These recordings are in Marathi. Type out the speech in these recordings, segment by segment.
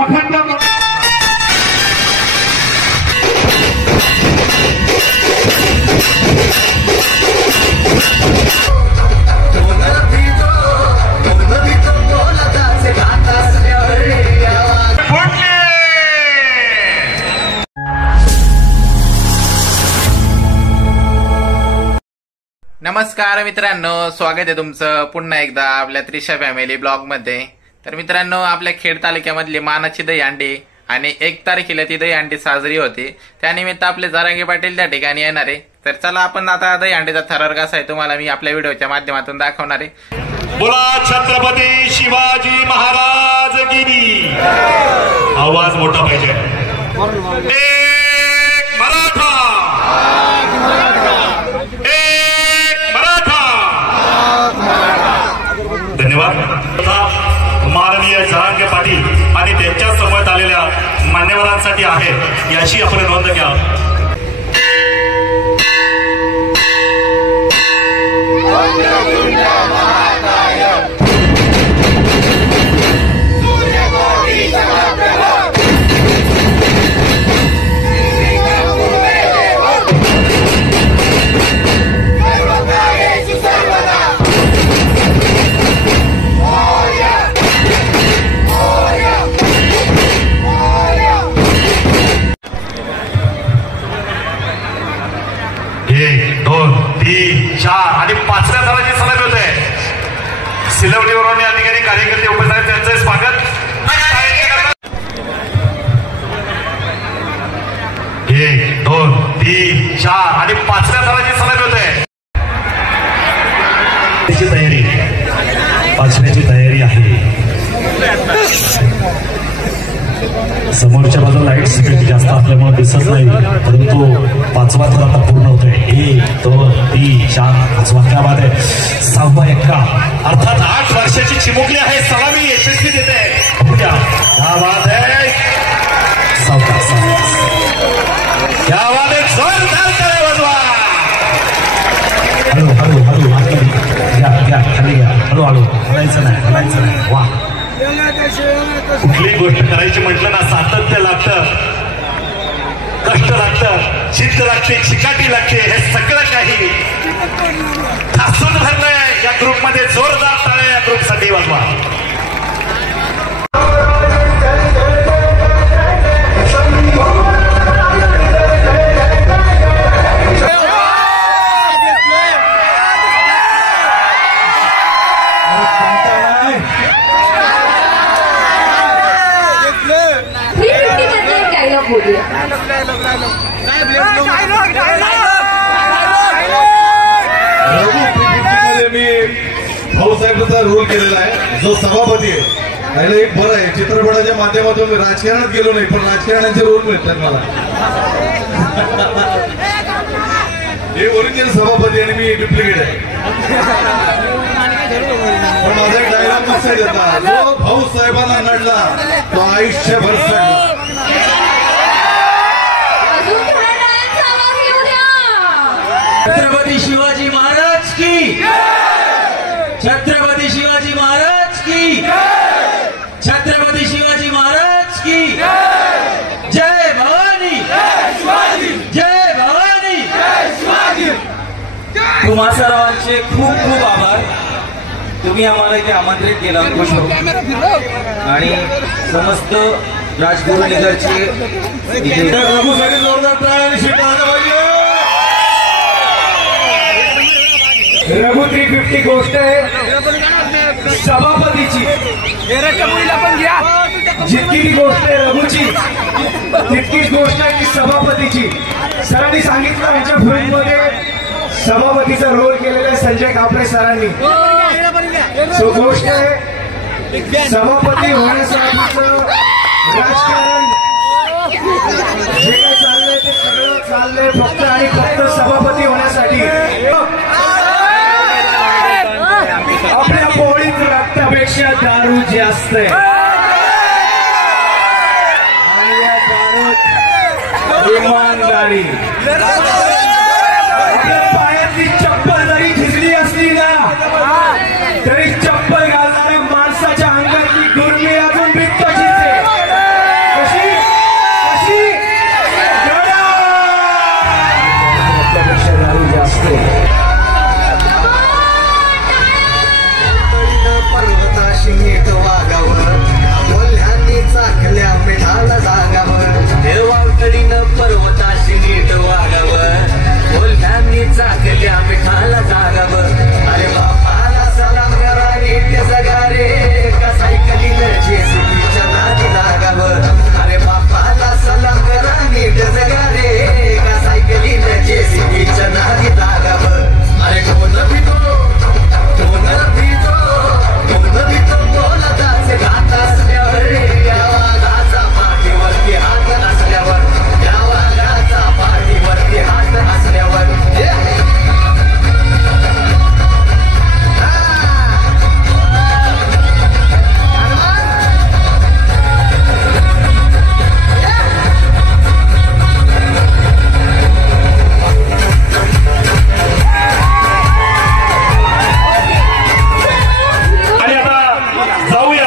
अखंड नमस्कार मित्रांनो, स्वागत आहे तुमचं पुन्हा एकदा आपल्या त्रिशा फॅमिली ब्लॉग मध्ये। तर मित्रांनो, आपल्या खेड तालुक्यामधली मानाची दहीहंडी आणि 1 तारखेला ती दहीहंडी साजरी होती। त्यानिमित्त आपले जरांगे पाटील त्या ठिकाणी येणार आहे। तर चला आपण आता दहीहंडीचा थरार कसा आहे तुम्हाला मी आपल्या व्हिडिओच्या माध्यमातून दाखवणार आहे। बोला छत्रपती शिवाजी महाराज की। आवाज मोठा पाहिजे। एक मराठा, धन्यवाद। माननीय जरांगे पाटील आणि त्यांच्या समोर आलेल्या मान्यवरांसाठी आहे याची आपण नोंद घ्या। आणि 5व्या थराची सलग होत आहे। सिलवडीवरून या ठिकाणी कार्यकर्ते उपस्थित आहेत, त्यांचं स्वागत। 1 2 3 4 आणि 5व्या थराची सलग होत आहे। तयारी 5व्याची तयारी आहे। समोरच्या बाजूला लाईट सिक्युरिटी जास्त असल्यामुळे दिसत नाही, परंतु 5वा थर आता पूर्ण होतोय। 1 2 3 4 5वा क्या बात आहे। 6वा एक्का अर्थात 8 वर्षाची चिमुकली आहे, सलामी यशस्वी देते। क्या बात आहे। सावकाश क्या बात आहे, जोरदार करे वाजवा। हळू हळू हळू घ्या खाली घ्या, हळू हळू हलायचं नाही। वा, कुठली गोष्ट करायची म्हटलं ना सातत्य लागतं, कष्ट लागतं, जिद्द लागते, चिकाटी लागते। हे सगळं काही ठासून भरलंय या ग्रुपमध्ये। जोरदार टाळ्या या ग्रुपसाठी वाजवा। भाऊसाहेबांचा रोल केलेला आहे, जो सभापती आहे। त्याला एक बरं आहे, चित्रपटाच्या माध्यमातून राजकारणात गेलो नाही, पण राजकारणाचे रोल मिळतात मला। हे ओरिजिनल सभापती आणि मी डुप्लिकेट आहे। पण माझा एक डायलॉग मस्त आहे, जो भाऊसाहेबांना नडला तो आयुष्यभर सडला। छत्रपती शिवाजी महाराज की, छत्रपती शिवाजी महाराज की, छत्रपती शिवाजी महाराज की जय भवानी, जय भवानी। तुम्हा सर्वांचे खूप खूप आभार। तुम्ही आम्हाला इथे आमंत्रित केलं खुश हो आणि समस्त राजगुरू नगरचे रघु 350 गोष्ट आहे सभापतीची, जितकी ती गोष्ट आहे रघुची तितकीच गोष्ट आहे ती सभापतीची। सरांनी सांगितलं यांच्या फिल्ममध्ये सभापतीचा रोल केलेला आहे संजय कापरे सरांनी। सो गोष्ट आहे सभापती होण्यासाठीचं राजकारण जे काही चाललंय ते सगळं चाललंय फक्त आणि फक्त सभापती होण्यासाठी। आपल्या पोळीत रक्तापेक्षा दारू जास्त आहे आणि या दारूत इमानदारी। आपल्या पायातली चप्पल जरी ठिजली असली ना तरी चप्पल घालणाऱ्या माणसाच्या अंगातली गुरमी अजून बी तशीच आहे।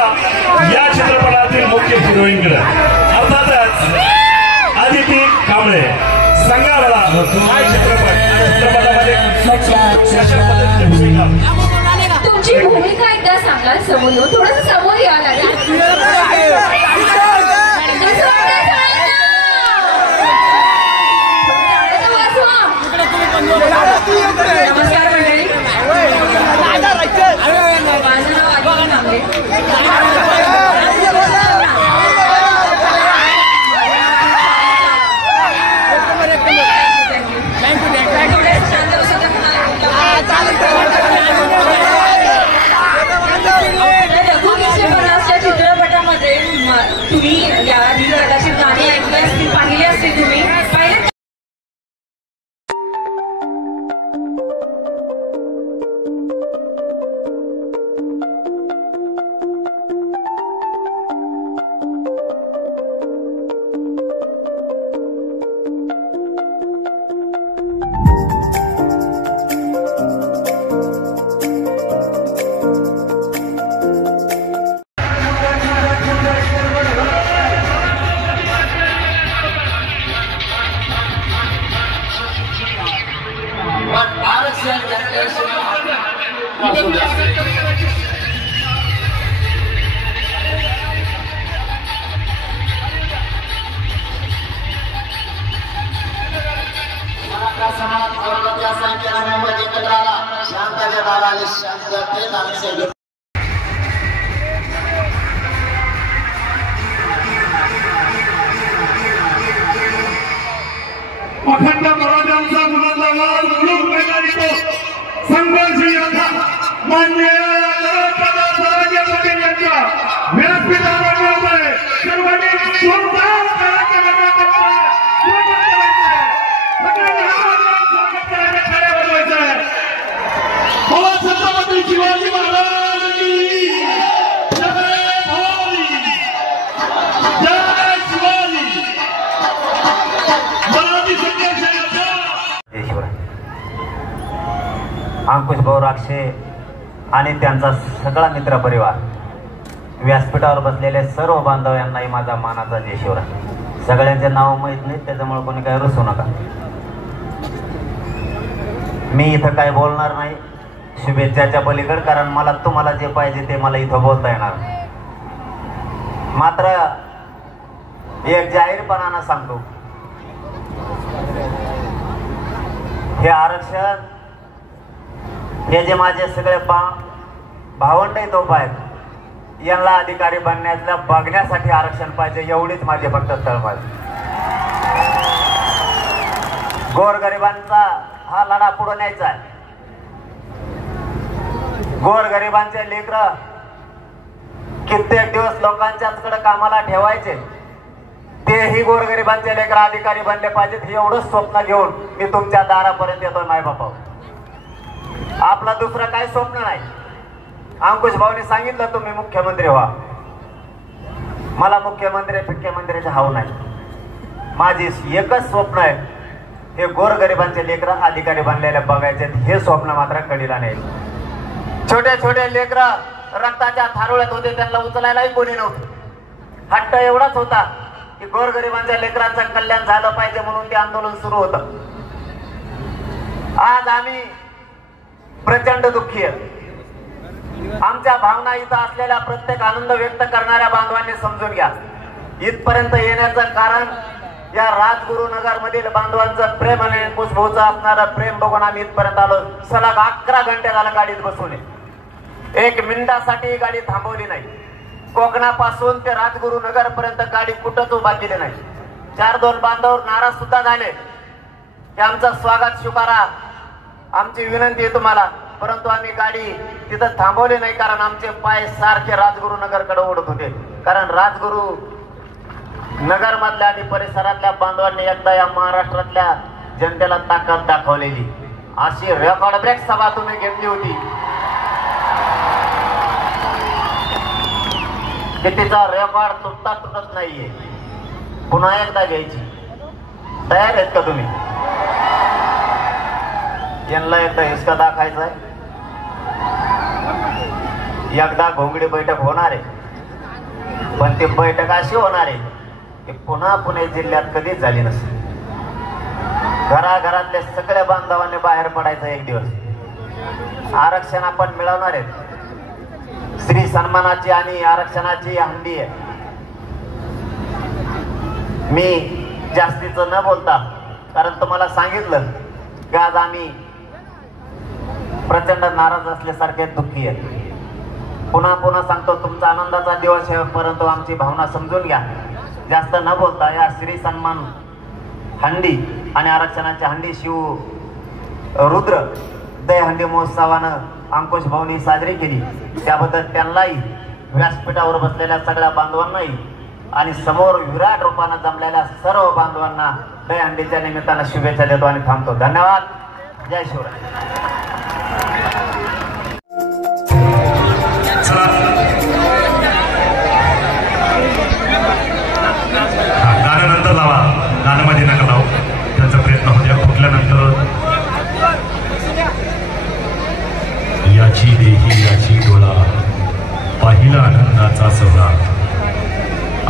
वळूया या चित्रपटातील मुख्य हिरोईनकडे, अर्थातच आदिती कांबळे. सांगा मला काय चित्रपटामध्ये कशा पद्धतीची भूमिका? तुमची भूमिका एकदा सांगा समोर येऊन. थोडंसं समोर यावं लागेल. कसं वाटतंय सगळ्यांना? टाळ्या वाजवा. नमस्कार मंडळी. माझं नाव आदिती कांबळे. चित्रपटामध्ये तुम्ही या आधी कदाचित गाणी ऐकली असतील, पाहिली असतील. तुम्ही पाहिलं? अखंड मराठ्यांचा मुलांचा वाद म्हणून मैदानी संघर्ष योद्धा मान्य सरांगे पाटील यांच्या व्यासपीठावर होत आहे. सर्वांनी जोरदार स्वागत करायचं आहे. छत्रपती शिवाजी महाराज की जय भवानी, जय शिवाजी. अंकुश भाऊ राक्षे आणि त्यांचा सगळा मित्र परिवार, व्यासपीठावर बसलेले सर्व बांधव यांनाही माझा मानाचा जय शिवराय. सगळ्यांचे नाव माहीत नाहीत त्याच्यामुळे कोणी काय रुसू नका. मी इथं काय बोलणार नाही शुभेच्छाच्या पलीकडे, कारण मला तुम्हाला जे पाहिजे ते मला इथं बोलता येणार. मात्र एक जाहीरपणानं सांगतो, हे आरक्षण हे जे माझे सगळे भावंड तोप आहेत यांना अधिकारी बनण्यातल्या बघण्यासाठी आरक्षण पाहिजे, एवढीच माझी फक्त तळमळ. गोरगरिबांचा हा लढा पुढे न्यायचा आहे. गोरगरिबांचे लेकर कित्येक दिवस लोकांच्याचकडे कामाला ठेवायचे, तेही गोरगरिबांचे लेकर अधिकारी बनले पाहिजेत, हे एवढंच स्वप्न घेऊन मी तुमच्या दारापर्यंत येतोय. मायबापा, आपला दुसरं काही स्वप्न नाही. अंकुश भाऊनी सांगितलं तुम्ही मुख्यमंत्री व्हा. मला मुख्यमंत्र्याचे हाव नाही. माझी एकच स्वप्न आहे, हे गोरगरिबांचे लेकर अधिकारी बनलेले बघायचे. हे स्वप्न मात्र कधीला नाही. छोटे छोटे लेकर रक्ताच्या थारोळ्यात होते, त्यांना उचलायलाही कोणी नव्हतं. हट्ट एवढाच होता की गोरगरिबांच्या लेकरांचं कल्याण झालं पाहिजे म्हणून ते आंदोलन सुरू होतं. आज आम्ही प्रचंड दुःखी आहे. आमच्या भावना इथं असलेल्या प्रत्येक आनंद व्यक्त करणाऱ्या बांधवांनी समजून घ्या. इथपर्यंत येण्याचं कारण या राजगुरुनगर मधील बांधवांचं प्रेम आणि कुशभाऊचं असणारं प्रेम बघून आम्ही इथपर्यंत आलो. सलग 11 घंटे झालं गाडीत बसून. एक मिनिटासाठी गाडी थांबवली नाही. कोकणापासून ते राजगुरुनगर पर्यंत गाडी कुठंच उभा केली नाही. 4-2 बांधव नाराज सुद्धा झाले की आमचं स्वागत स्वीकारा, आमची विनंती आहे तुम्हाला. परंतु आम्ही गाडी तिथं थांबवली नाही, कारण आमचे पाय सारखे राजगुरुनगर कडे ओढत होते. कारण राजगुरु नगर मधल्या आणि परिसरातल्या बांधवांनी एकदा या महाराष्ट्रातल्या जनतेला ताकद दाखवलेली. अशी रेकॉर्ड ब्रेक सभा तुम्ही घेतली होती की तिचा रेकॉर्ड तुटत नाहीये. पुन्हा एकदा घ्यायची. तयार आहेत का तुम्ही? यांना एकदा हिसका दाखायचा आहे. एकदा घोंगडी बैठक होणार आहे. पण ती बैठक अशी होणार आहे की पुन्हा पुणे जिल्ह्यात कधीच झाली नसेल. घराघरातल्या सगळ्या बांधवांनी बाहेर पडायचं एक दिवस. आरक्षण आपण मिळवणार आहेत. स्त्री सन्मानाची आणि आरक्षणाची हंडी आहे. मी जास्तीचं न बोलता, कारण तुम्हाला सांगितलं की आज आम्ही प्रचंड नाराज असल्यासारखे दुःखी आहे. पुन्हा पुन्हा सांगतो, तुमचा आनंदाचा दिवस आहे, परंतु आमची भावना समजून घ्या. जास्त न बोलता या स्त्री सन्मान हंडी आणि आरक्षणाच्या हंडी शिव रुद्र दहीहंडी महोत्सवानं अंकुश भाऊनी साजरी केली. त्याबद्दल त्यांनाही, व्यासपीठावर बसलेल्या सगळ्या बांधवांनाही आणि समोर विराट रूपानं जमलेल्या सर्व बांधवांना दहीहंडीच्या निमित्तानं शुभेच्छा देतो आणि थांबतो. धन्यवाद. जय शिवराय. चला गाण्यानंतर लावा, गाण्यामध्ये नका लावू, त्याचा प्रयत्न होत्या फुटल्यानंतर. याची देही याची डोळा, पाहिला आनंदाचा सोहळा.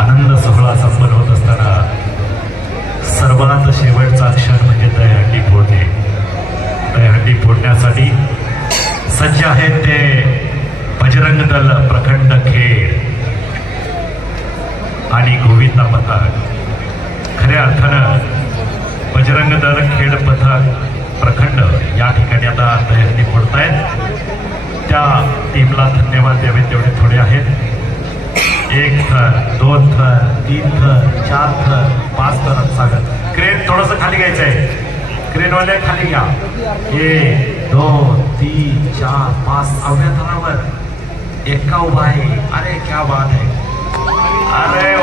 आनंद सोहळा संपन्न होत असताना सर्वात शेवटचा क्षण म्हणजे दहीहंडी फोडणे. दहीहंडी फोडण्यासाठी सज्ज आहेत ते बजरंग दल प्रखंड खेळ आणि गोविंदा पथक. खऱ्या अर्थानं बजरंग दल खेळ पथक प्रखंड या ठिकाणी आता दहीहंडी फोडतायत. त्या टीमला धन्यवाद द्यावे तेवढे थोडे आहेत. 1 थर, 2 थर, 3 थर, 4 थर, 5 थर सागर. क्रेन थोडंसं खाली घ्यायचं आहे. क्रेनवाले खाली घ्या. 1 2 3 4 5 अवघ्या थरावर एका उभा आहे. अरे क्या बात आहे. अरे